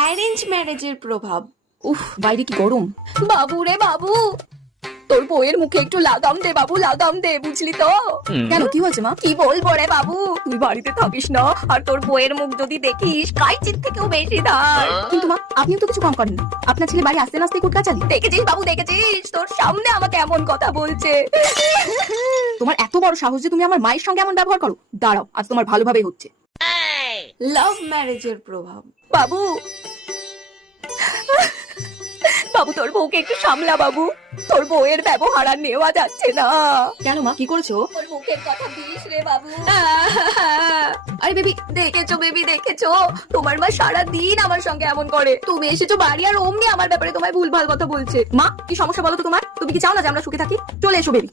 Arrange ম্যারেজের প্রভাব। উফ, বাইরে কি গরম। বাবু রে বাবু, তোর বউয়ের মুখে একটু লাগাম দে বাবু, লাগাম দে, বুঝলি তো? কেন, কি হয়েছে মা? কি বলবো রে বাবু, তুই বাড়িতে থাকিস না আর তোর বউয়ের মুখ যদি দেখিস কাইচির থেকেও বেশি ধার। কিন্তু মা, আপনিও তো কিছু কম করেন না। আপনার ছেলে বাড়ি আসতে না আসতে কুটকা চালি। দেখেছিস বাবু, দেখেছিস তোর সামনে আমাকে এমন কথা বলছে। তোমার এত বড় সাহস যে তুমি আমার মায়ের সঙ্গে এমন ব্যবহার করো? দাঁড়াও, আজ তোমার ভালোভাবেই হচ্ছে। লাভ ম্যারেজের প্রভাব। বাবু, বাবু তোর বউকে একটু সামলা বাবু, তোর বউয়ের ব্যবহার আর নেওয়া যাচ্ছে না। কেন মা, কি করেছো? তোর মুখের কথা দিস রে বাবু। আরে বেবি, দেখেছো বেবি, দেখেছো তোমার মা সারা দিন আমার সঙ্গে এমন করে, তুমি এসেছো বাড়ি আর অমনি আমার ব্যাপারে তোমায় ভুলভাল কথা বলছে। মা কি সমস্যা বলো তো তোমার? তুমি কি চাও না যে আমরা সুখে থাকি? চলে এসো বেবি।